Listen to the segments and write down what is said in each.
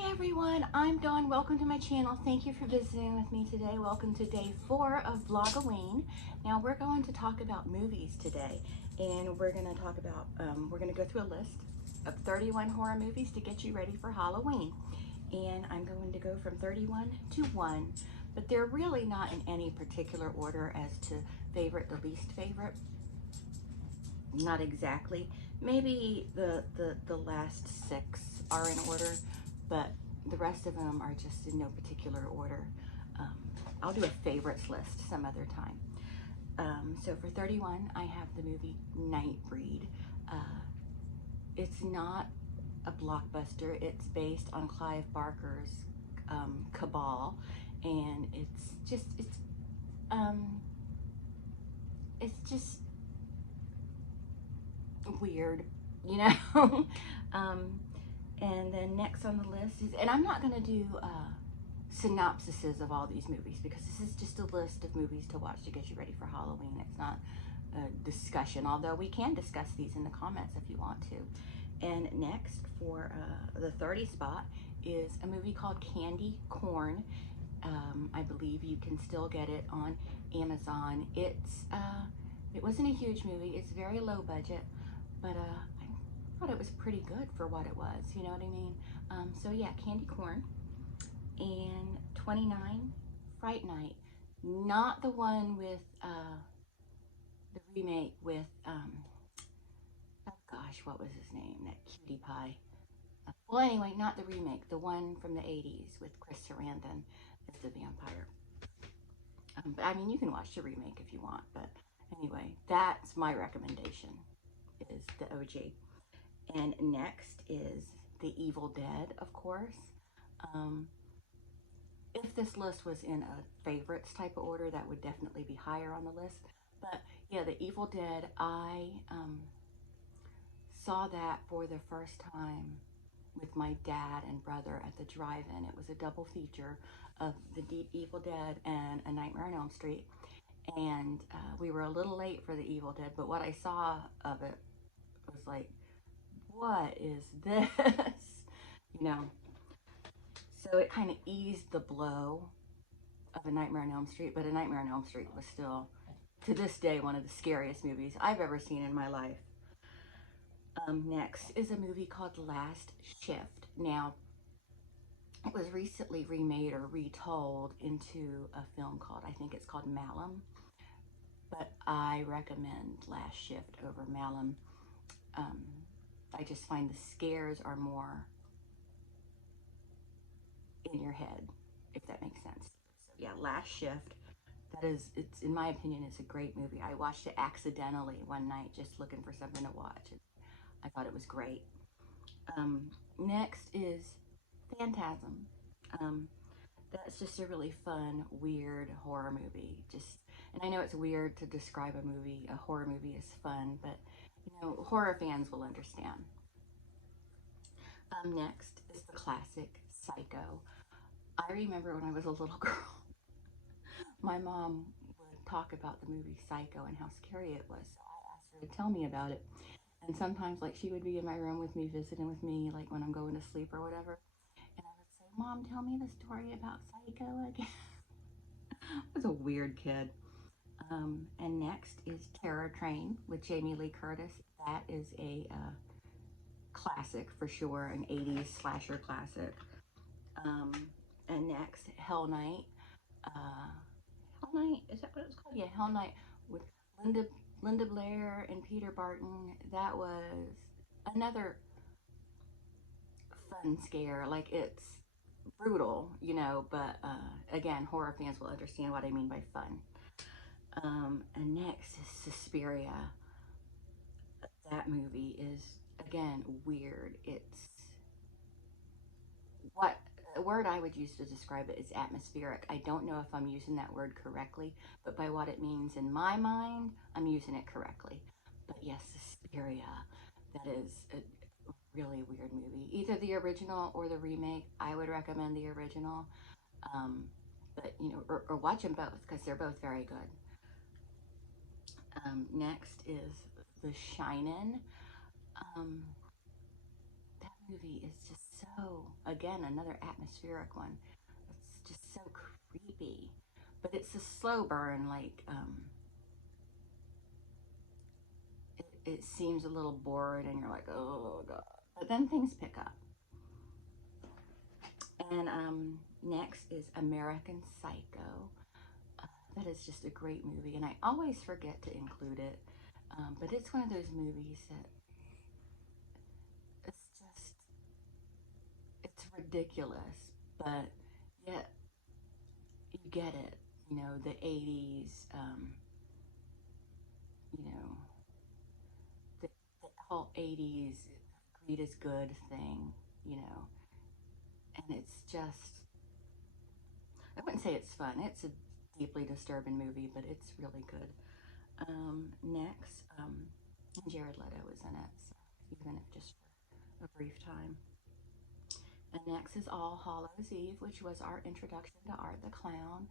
Hi everyone, I'm Dawn. Welcome to my channel. Thank you for visiting with me today. Welcome to day 4 of Vlogoween. Now we're going to talk about movies today, and we're going to talk about, we're going to go through a list of 31 horror movies to get you ready for Halloween. And I'm going to go from 31 to 1, but they're really not in any particular order as to favorite to least favorite. Not exactly. Maybe the last 6 are in order, but the rest of them are just in no particular order. I'll do a favorites list some other time. So for 31, I have the movie Nightbreed. It's not a blockbuster. It's based on Clive Barker's Cabal, and it's just weird, you know. And then next on the list is, and I'm not going to do synopsises of all these movies because this is just a list of movies to watch to get you ready for Halloween. It's not a discussion, although we can discuss these in the comments if you want to. And next for the 30 spot is a movie called Candy Corn. I believe you can still get it on Amazon. It wasn't a huge movie. It's very low budget, but I thought it was pretty good for what it was. You know what I mean? So yeah, Candy Corn. And 29, Fright Night. Not the one with the remake with oh gosh, what was his name? That cutie pie. Well, anyway, not the remake. The one from the 80s with Chris Sarandon as the vampire. But I mean, you can watch the remake if you want. But anyway, that's my recommendation, is the OG. And next is The Evil Dead, of course. If this list was in a favorites type of order, that would definitely be higher on the list. But yeah, The Evil Dead, I saw that for the first time with my dad and brother at the drive-in. It was a double feature of The Evil Dead and A Nightmare on Elm Street. And we were a little late for The Evil Dead, but what I saw of it was like, what is this? You know, so it kind of eased the blow of A Nightmare on Elm Street, but A Nightmare on Elm Street was still, to this day, one of the scariest movies I've ever seen in my life. Next is a movie called Last Shift. Now, it was recently remade or retold into a film called, I think it's called Malum, but I recommend Last Shift over Malum. I just find the scares are more in your head, if that makes sense. So yeah, Last Shift. It's in my opinion, it's a great movie. I watched it accidentally one night, just looking for something to watch. I thought it was great. Next is Phantasm. That's just a really fun, weird horror movie. And I know it's weird to describe a horror movie as fun, but you know, horror fans will understand. Next is the classic Psycho. I remember when I was a little girl, my mom would talk about the movie Psycho and how scary it was. So I asked her to tell me about it. And sometimes, like, she would be in my room with me, visiting with me, like when I'm going to sleep or whatever. And I would say, Mom, tell me the story about Psycho again. I was a weird kid. And next is Terror Train with Jamie Lee Curtis. That is a classic for sure, an 80s slasher classic. And next, Hell Night. Hell Night, is that what it was called? Yeah, Hell Night with Linda Blair and Peter Barton. That was another fun scare. Like, it's brutal, you know, but again, horror fans will understand what I mean by fun. And next is Suspiria. That movie is, again, weird. It's what a word I would use to describe it is atmospheric. I don't know if I'm using that word correctly, but by what it means in my mind, I'm using it correctly. But yes, Suspiria, that is a really weird movie. Either the original or the remake. I would recommend the original. But you know, or watch them both because they're both very good. Next is The Shining. That movie is just so, again, another atmospheric one. It's just so creepy. But it's a slow burn, like, it seems a little bored and you're like, oh God. But then things pick up. And next is American Psycho. That is just a great movie, and I always forget to include it. But it's one of those movies that it's just, it's ridiculous, but yet you get it. You know, the 80s, you know, the whole 80s greed is good thing, you know, and it's just, I wouldn't say it's fun. It's a deeply disturbing movie, but it's really good. Next, Jared Leto was in it, so even if just for a brief time. And next is All Hallows Eve, which was our introduction to Art the Clown.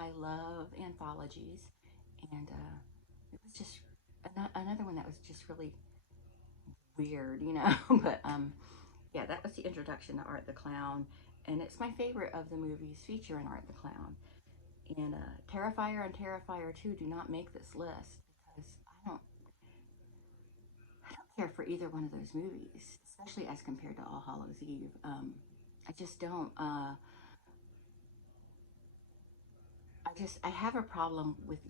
I love anthologies, and it was just another one that was just really weird, you know. But yeah, that was the introduction to Art the Clown, and it's my favorite of the movies featuring Art the Clown. And Terrifier and Terrifier 2 do not make this list because I don't care for either one of those movies, especially as compared to All Hallows Eve. I just don't. I have a problem with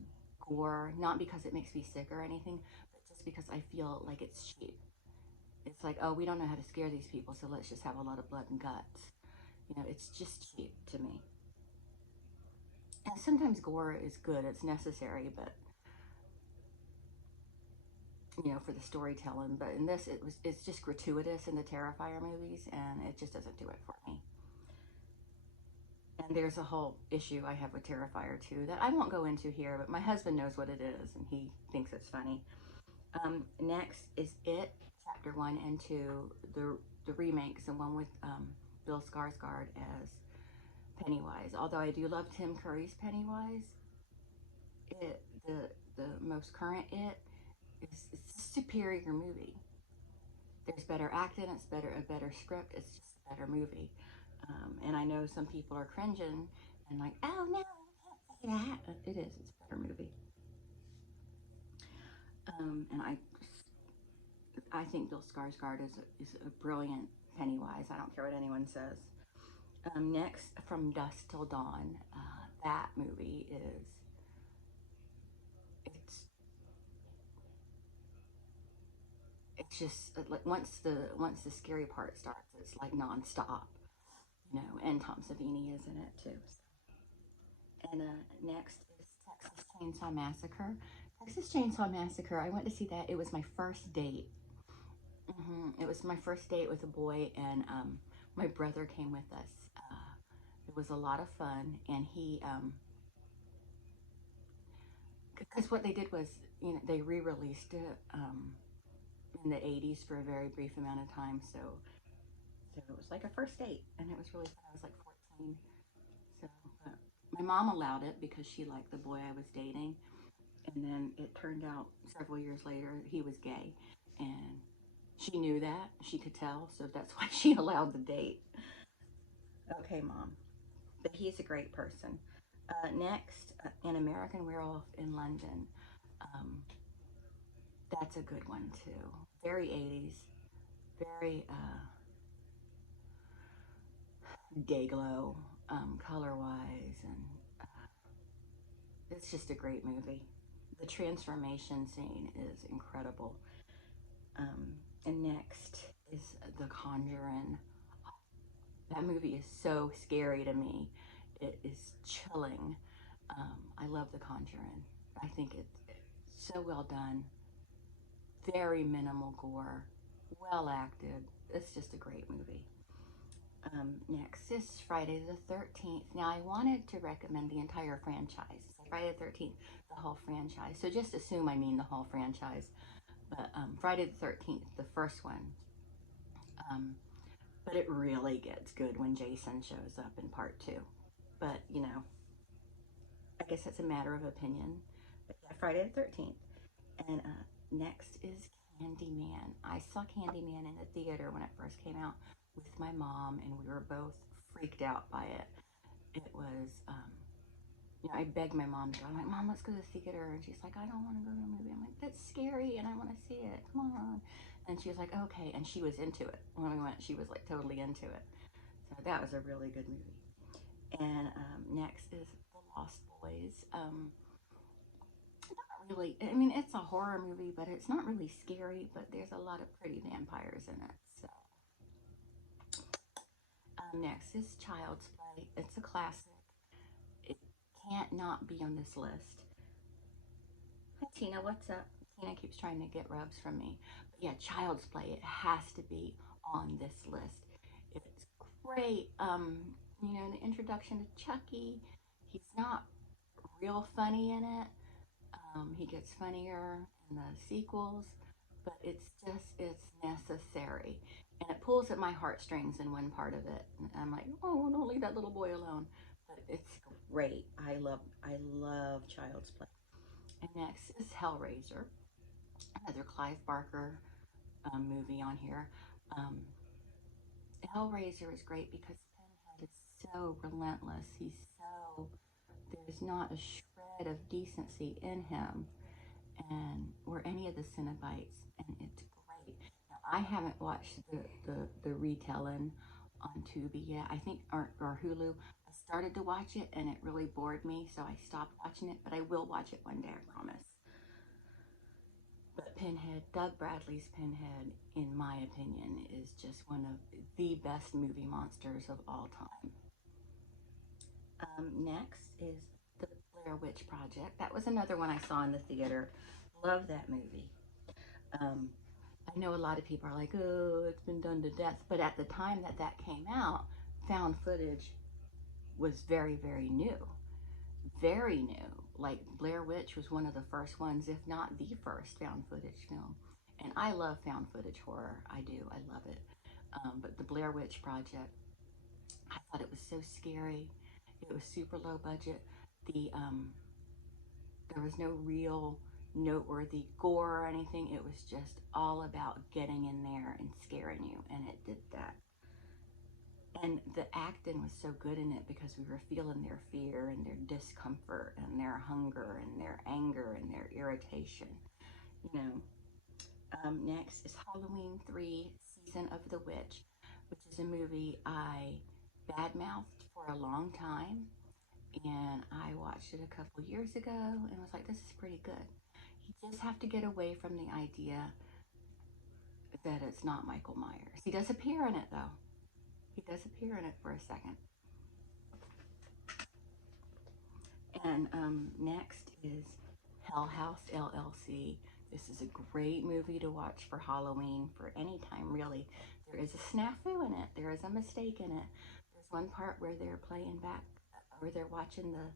gore, not because it makes me sick or anything, but just because I feel like it's cheap. It's like, oh, we don't know how to scare these people, so let's just have a lot of blood and guts. You know, it's just cheap to me. And sometimes gore is good, it's necessary, but you know, for the storytelling. But in this, it's just gratuitous in the Terrifier movies, and it just doesn't do it for me. And there's a whole issue I have with Terrifier 2 that I won't go into here, but my husband knows what it is, and he thinks it's funny. Next is It, Chapter 1 and 2, the remakes, the one with Bill Skarsgård as Pennywise. Although I do love Tim Curry's Pennywise, the most current It, it's a superior movie. There's better acting, it's a better script, it's just a better movie. And I know some people are cringing and like, oh no, you can't say that. It is, it's a better movie. And I think Bill Skarsgård is a brilliant Pennywise. I don't care what anyone says. Next, From Dusk Till Dawn. That movie is, it's it's just like once the scary part starts, it's like nonstop, you know. And Tom Savini is in it too. And next is Texas Chainsaw Massacre. Texas Chainsaw Massacre. I went to see that. It was my first date. It was my first date with a boy, and my brother came with us. It was a lot of fun, and he, because what they did was, you know, they re-released it in the 80s for a very brief amount of time. So it was like a first date, and it was really fun. I was like 14. So my mom allowed it because she liked the boy I was dating. And then it turned out several years later he was gay. And she knew that. She could tell. So that's why she allowed the date. Okay, Mom. But he's a great person. Next, An American Werewolf in London. Um, that's a good one, too. Very 80s. Very day glow, color-wise. And it's just a great movie. The transformation scene is incredible. And next is The Conjuring. That movie is so scary to me. It is chilling. I love The Conjuring. I think it's so well done. Very minimal gore. Well acted. It's just a great movie. Next is Friday the 13th. Now, I wanted to recommend the entire franchise. Friday the 13th, the whole franchise. So just assume I mean the whole franchise. But Friday the 13th, the first one. Um, but it really gets good when Jason shows up in part 2. But, you know, I guess it's a matter of opinion. But yeah, Friday the 13th. And next is Candyman. I saw Candyman in the theater when it first came out. with my mom, and we were both freaked out by it. It was, you know, I begged my mom to go. I'm like, Mom, let's go to the theater. And she's like, I don't want to go to the movie. I'm like, that's scary and I want to see it. Come on. And she was like, okay. And she was into it. When we went, she was like totally into it. So that was a really good movie. And next is The Lost Boys. Not really, I mean, it's a horror movie, but it's not really scary, but there's a lot of pretty vampires in it. So next is Child's Play. It's a classic. It can't not be on this list. Hi, Tina, what's up? Tina keeps trying to get rubs from me. But yeah, Child's Play, it has to be on this list. It's great. You know, the introduction to Chucky, he's not real funny in it. He gets funnier in the sequels, but it's necessary. And it pulls at my heartstrings in one part of it. And I'm like, oh, don't leave that little boy alone. But it's great. I love Child's Play. And next is Hellraiser, another Clive Barker movie on here. Um, Hellraiser is great because Pinhead is so relentless. There's not a shred of decency in him and or any of the Cenobites, and it's great. Now, I haven't watched the retelling on Tubi yet. I think or Hulu. I started to watch it and it really bored me, so I stopped watching it. But I will watch it one day, I promise. But Pinhead, Doug Bradley's Pinhead, in my opinion, is just one of the best movie monsters of all time. Next is The Blair Witch Project. That was another one I saw in the theater. Love that movie. Um, I know a lot of people are like, oh, it's been done to death. But at the time that that came out, found footage was very, very new. Very new. Like Blair Witch was one of the first ones, if not the first found footage film. And I love found footage horror. I do. I love it. But the Blair Witch Project, I thought it was so scary. It was super low budget. The There was no real noteworthy gore or anything. It was just all about getting in there and scaring you, and it did that. And the acting was so good in it because we were feeling their fear and their discomfort and their hunger and their anger and their irritation, you know. Next is Halloween 3 Season of the Witch, which is a movie I badmouthed for a long time. And I watched it a couple years ago and was like, this is pretty good. You just have to get away from the idea that it's not Michael Myers. He does appear in it though. He does appear in it for a second. And next is Hell House LLC. This is a great movie to watch for Halloween, for any time really. There is a snafu in it. There is a mistake in it. There's one part where they're playing back, where they're watching the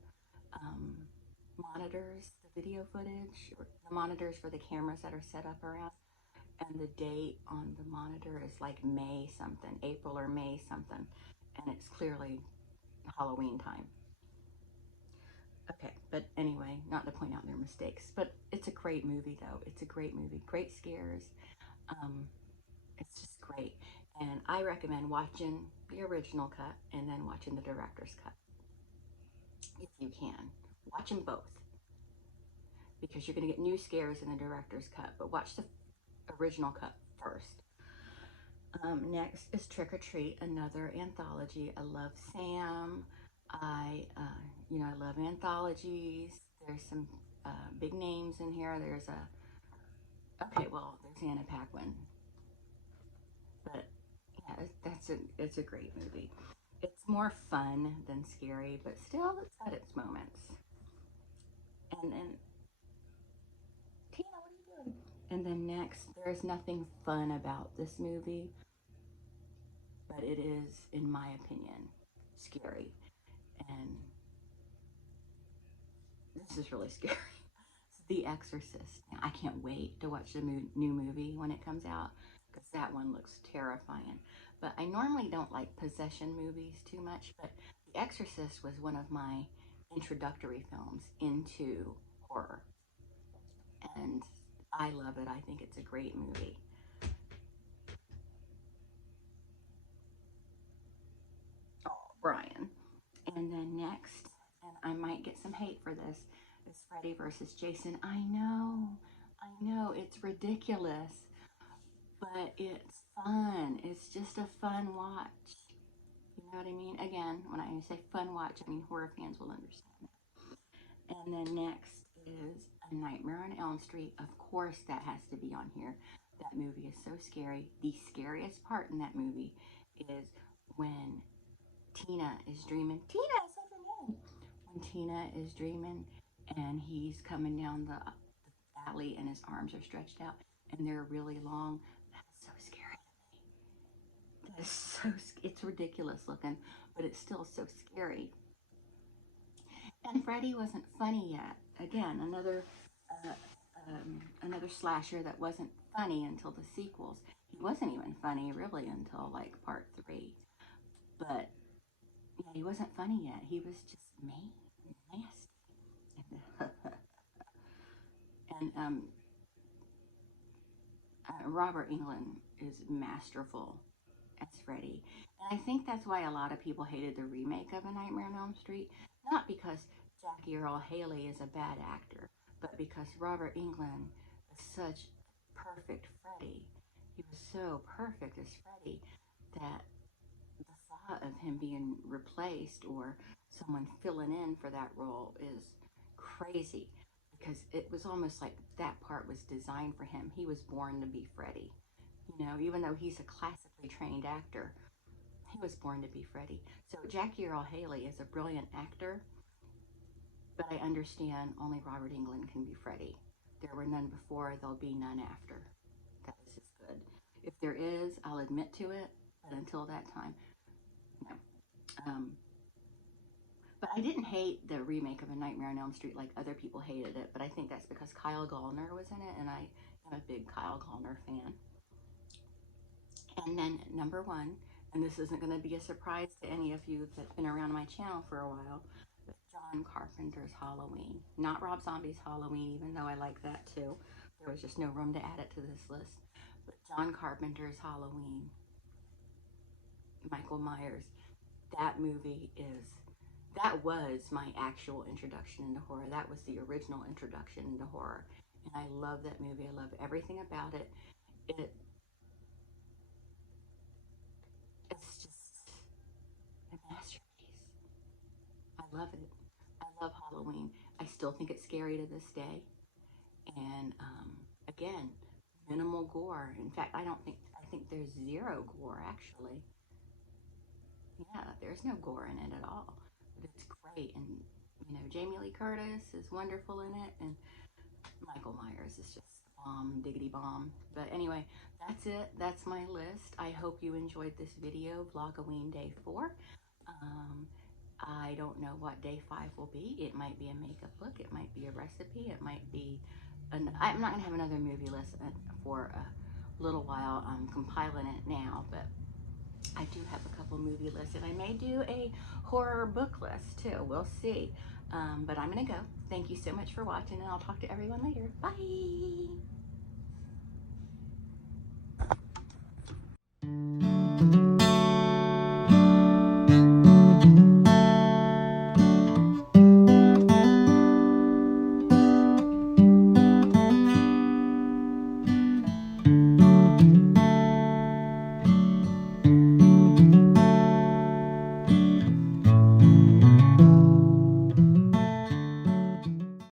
monitors, the video footage, or the monitors for the cameras that are set up around. And the date on the monitor is like May something, April or May something. And it's clearly Halloween time. Okay, but anyway, not to point out their mistakes, but it's a great movie though. It's a great movie, great scares. Um, it's just great. And I recommend watching the original cut and then watching the director's cut. If you can, watch them both because you're going to get new scares in the director's cut, but watch the original cut first. Next is Trick or Treat, another anthology. I love Sam. I love anthologies. There's some big names in here. There's Anna Paquin. But yeah, it's a great movie. It's more fun than scary, but still, it's got its moments. And then, Tina, what are you doing? And then next, there's nothing fun about this movie, but it is, in my opinion, scary. And this is really scary. It's The Exorcist. Now, I can't wait to watch the new movie when it comes out because that one looks terrifying. But I normally don't like possession movies too much, but The Exorcist was one of my introductory films into horror. And I love it. I think it's a great movie. Brian. And then next, and I might get some hate for this, is Freddy versus Jason. I know, it's ridiculous, but it's fun. It's just a fun watch. You know what I mean? Again, when I say fun watch, I mean horror fans will understand that. And then next is A Nightmare on Elm Street. Of course, that has to be on here. That movie is so scary. The scariest part in that movie is when Tina is dreaming. Tina, I said your name. When Tina is dreaming and he's coming down the alley and his arms are stretched out and they're really long. That's so scary to me. That is so, it's ridiculous looking, but it's still so scary. And Freddy wasn't funny yet. Again, uh, another slasher that wasn't funny until the sequels. He wasn't even funny really until like part 3. But yeah, he wasn't funny yet. He was just mean and nasty. And Robert Englund is masterful as Freddy. And I think that's why a lot of people hated the remake of A Nightmare on Elm Street. Not because Jackie Earle Haley is a bad actor, but because Robert Englund is such perfect Freddy. He was so perfect as Freddy that the thought of him being replaced or someone filling in for that role is crazy because it was almost like that part was designed for him. He was born to be Freddy. You know, even though he's a classically trained actor, he was born to be Freddy. So Jackie Earle Haley is a brilliant actor, but I understand only Robert Englund can be Freddy. There were none before, there'll be none after. That is just good. If there is, I'll admit to it, but until that time, no. Um, but I didn't hate the remake of A Nightmare on Elm Street like other people hated it, but I think that's because Kyle Gallner was in it, and I am a big Kyle Gallner fan. And then number 1, and this isn't going to be a surprise to any of you that's been around my channel for a while, but John Carpenter's Halloween. Not Rob Zombie's Halloween, even though I like that too. There was just no room to add it to this list. But John Carpenter's Halloween, Michael Myers, that movie that was my actual introduction into horror. That was the original introduction into horror. And I love that movie. I love everything about it. It's just a masterpiece. I love it. I love Halloween. I still think it's scary to this day. And again, minimal gore. In fact, I think there's zero gore actually. Yeah, there's no gore in it at all. But it's great. And, you know, Jamie Lee Curtis is wonderful in it. And Michael Myers is just bomb, diggity bomb. But anyway, that's it. That's my list. I hope you enjoyed this video, Vlogoween Day 4. I don't know what Day 5 will be. It might be a makeup look. It might be a recipe. It might be... I'm not going to have another movie list for a little while. I'm compiling it now, but I do have a couple movie lists, and I may do a horror book list too. We'll see. But I'm going to go. Thank you so much for watching, and I'll talk to everyone later. Bye!